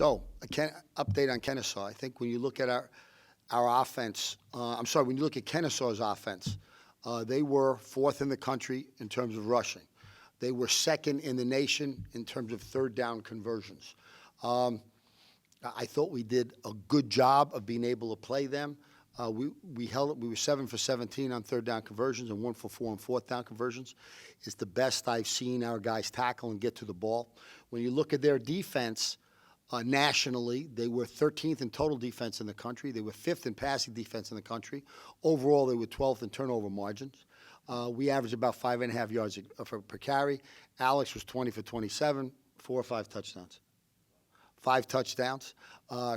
So, update on Kennesaw. I think when you look at our offense, when you look at Kennesaw's offense, they were fourth in the country in terms of rushing. They were second in the nation in terms of third down conversions. I thought we did a good job of being able to play them. We held it. We were 7 for 17 on third down conversions and 1 for 4 on fourth down conversions. It's the best I've seen our guys tackle and get to the ball. When you look at their defense nationally, they were 13th in total defense in the country. They were 5th in passing defense in the country. Overall, they were 12th in turnover margins. We averaged about 5.5 yards per carry. Alex was 20 for 27, 4 or 5 touchdowns. 5 touchdowns.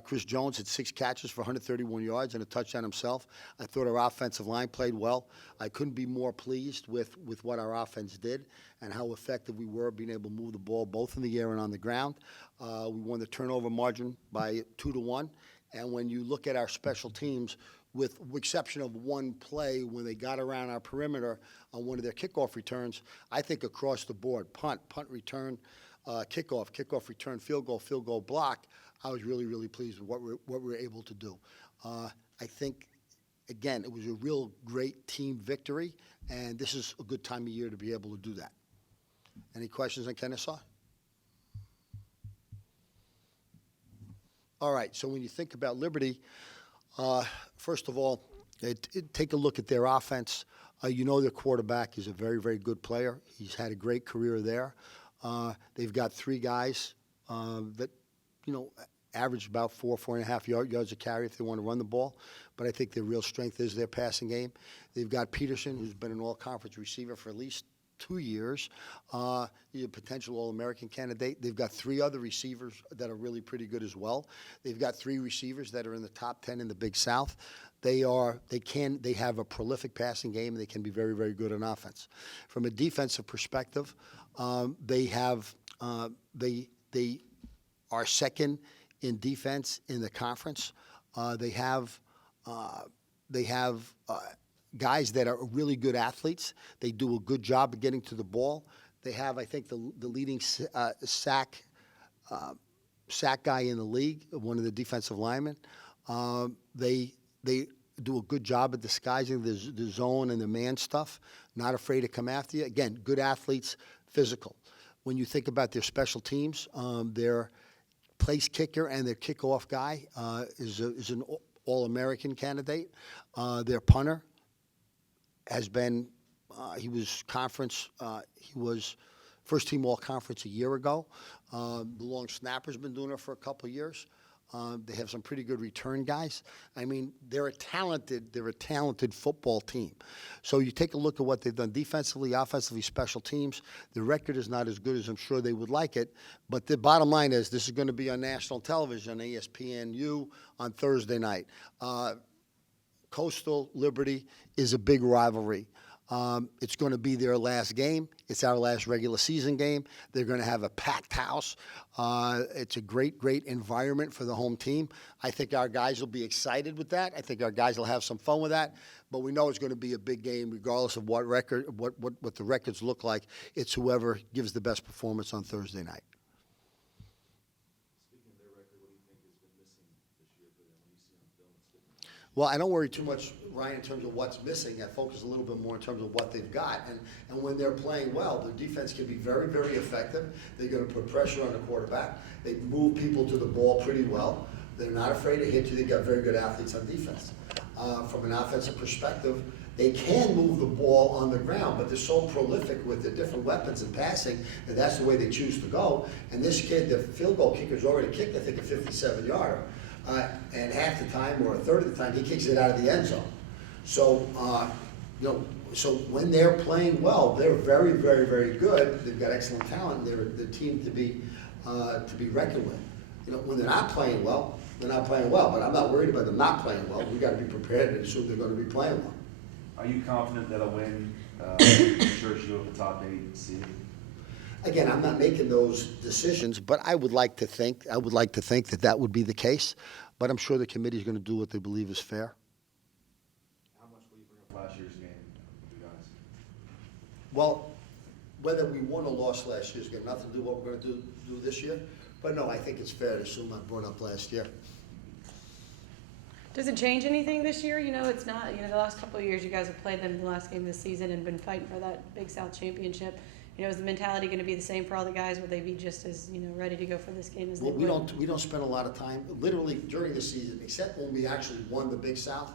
Chris Jones had 6 catches for 131 yards and a touchdown himself. I thought our offensive line played well. I couldn't be more pleased with what our offense did and how effective we were being able to move the ball both in the air and on the ground. We won the turnover margin by 2-1. And when you look at our special teams, with exception of one play when they got around our perimeter on one of their kickoff returns, I think across the board, punt return, kickoff return, field goal block, I was really, really pleased with what we were able to do. I think, again, it was a real great team victory, and this is a good time of year to be able to do that. Any questions on Kennesaw? All right, so when you think about Liberty, first of all, take a look at their offense. You know their quarterback is a very, very good player. He's had a great career there. They've got 3 guys that, average about 4.5 yards a carry if they want to run the ball. But I think their real strength is their passing game. They've got Peterson, who's been an all-conference receiver for at least 2 years. He's a potential All-American candidate. They've got 3 other receivers that are really pretty good as well. They've got 3 receivers that are in the top 10 in the Big South. They have a prolific passing game, and they can be very, very good on offense. From a defensive perspective, they are second in defense in the conference. They have guys that are really good athletes. They do a good job of getting to the ball. They have, I think, the leading sack guy in the league, one of the defensive linemen. They do a good job at disguising the zone and the man stuff, not afraid to come after you. Again, good athletes, physical. When you think about their special teams, their place kicker and their kickoff guy is an All-American candidate. Their punter has been, he was first team All-Conference a year ago. The long snapper's been doing it for a couple of years. They have some pretty good return guys. I mean, they're a talented football team. So you take a look at what they've done defensively, offensively, special teams. The record is not as good as I'm sure they would like it, but the bottom line is this is going to be on national television, on ESPNU on Thursday night. Coastal Liberty is a big rivalry. It's going to be their last game. It's our last regular season game. They're going to have a packed house. It's a great, great environment for the home team. I think our guys will be excited with that. I think our guys will have some fun with that. But we know it's going to be a big game, regardless of what the records look like. It's whoever gives the best performance on Thursday night. Speaking of their record, what do you think has been missing this year for them? When you see on film, it's different. Well, I don't worry too much, Ryan, in terms of what's missing. I focus a little bit more in terms of what they've got. And when they're playing well, their defense can be very, very effective. They're going to put pressure on the quarterback. They move people to the ball pretty well. They're not afraid to hit you. They've got very good athletes on defense. From an offensive perspective, they can move the ball on the ground, but they're so prolific with the different weapons and passing that that's the way they choose to go. And this kid, the field goal kicker's already kicked, I think, a 57-yarder. And half the time, or a third of the time, he kicks it out of the end zone. So, so when they're playing well, they're very, very, very good. They've got excellent talent. They're the team to be reckoned with. When they're not playing well, they're not playing well. But I'm not worried about them not playing well. We got to be prepared and assume they're going to be playing well. Are you confident that a win ensures you at the top 8 seed? Again, I'm not making those decisions, but I would like to think that would be the case. But I'm sure the committee is going to do what they believe is fair. How much will you bring up last year's game with you guys? Well, whether we won or lost last year has got nothing to do with what we're gonna do this year. But no, I think it's fair to assume I brought up last year. Does it change anything this year? You know, it's not, the last couple of years you guys have played them in the last game of the season and been fighting for that Big South championship. Is the mentality going to be the same for all the guys? Will they be just as, ready to go for this game as they Well, were? we don't spend a lot of time, literally during the season, except when we actually won the Big South.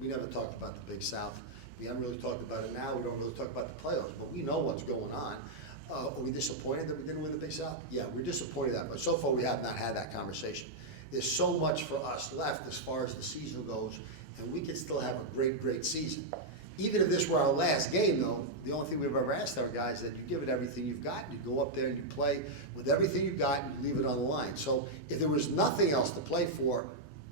We never talked about the Big South. We haven't really talked about it now. We don't really talk about the playoffs, but we know what's going on. Are we disappointed that we didn't win the Big South? Yeah, we're disappointed that, but so far we have not had that conversation. There's so much for us left as far as the season goes, and we can still have a great, great season. Even if this were our last game, though, the only thing we've ever asked our guys is that you give it everything you've got, you go up there and you play with everything you've got and you leave it on the line. So if there was nothing else to play for,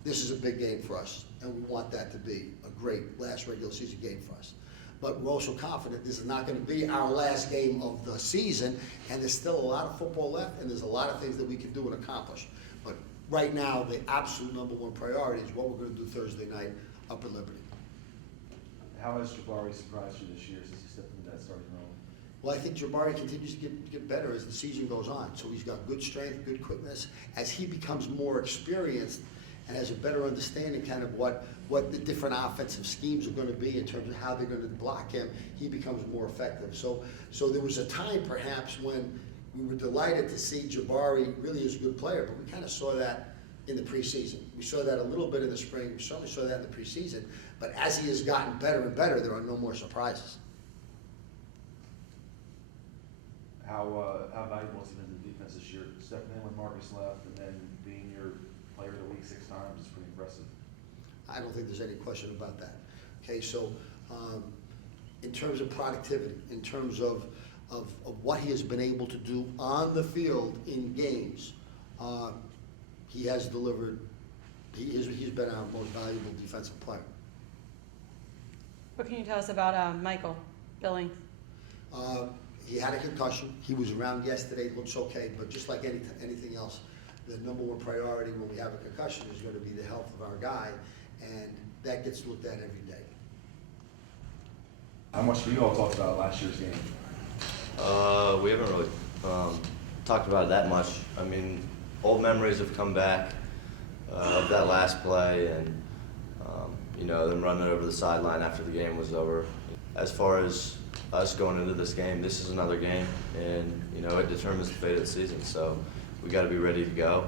this is a big game for us, and we want that to be a great last regular season game for us. But we're also confident this is not going to be our last game of the season, and there's still a lot of football left, and there's a lot of things that we can do and accomplish. But right now, the absolute #1 priority is what we're going to do Thursday night up at Liberty. How has Jabari surprised you this year since he stepped into that starting role? Well, I think Jabari continues to get better as the season goes on. So he's got good strength, good quickness. As he becomes more experienced and has a better understanding kind of what the different offensive schemes are going to be in terms of how they're going to block him, he becomes more effective. So there was a time perhaps when we were delighted to see Jabari really is a good player, but we kind of saw that in the preseason. We saw that a little bit in the spring. We certainly saw that in the preseason. But as he has gotten better and better, there are no more surprises. How valuable has he been to the defense this year? Stepping in when Marcus left and then being your player of the week 6 times is pretty impressive. I don't think there's any question about that. Okay, so in terms of productivity, in terms of what he has been able to do on the field in games, he has delivered. He's been our most valuable defensive player. What can you tell us about Michael Billing? He had a concussion. He was around yesterday. Looks okay, but just like anything else, the #1 priority when we have a concussion is going to be the health of our guy, and that gets looked at every day. How much do you all talk about last year's game? We haven't really talked about it that much. I mean, old memories have come back of that last play and, them running over the sideline after the game was over. As far as us going into this game, this is another game, and, it determines the fate of the season. So we got to be ready to go,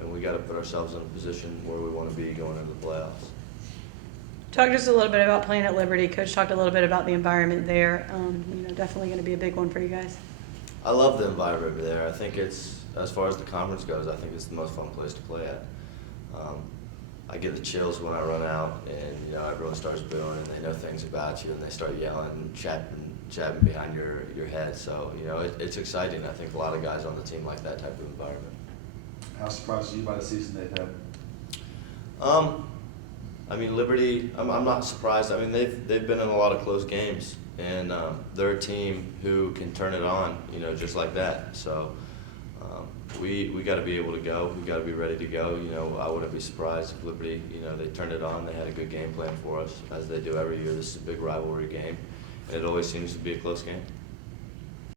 and we got to put ourselves in a position where we want to be going into the playoffs. Talk just a little bit about playing at Liberty. Coach talked a little bit about the environment there. Definitely going to be a big one for you guys. I love the environment there. I think it's, as far as the conference goes, I think it's the most fun place to play at. I get the chills when I run out, and everyone starts booing, and they know things about you, and they start yelling and chatting behind your head. So it's exciting. I think a lot of guys on the team like that type of environment. How surprised are you by the season they've had? I mean, Liberty, I'm not surprised. I mean, they've been in a lot of close games, and they're a team who can turn it on, just like that. So we got to be able to go. We got to be ready to go. I wouldn't be surprised if Liberty, they turned it on. They had a good game plan for us, as they do every year. This is a big rivalry game, and it always seems to be a close game.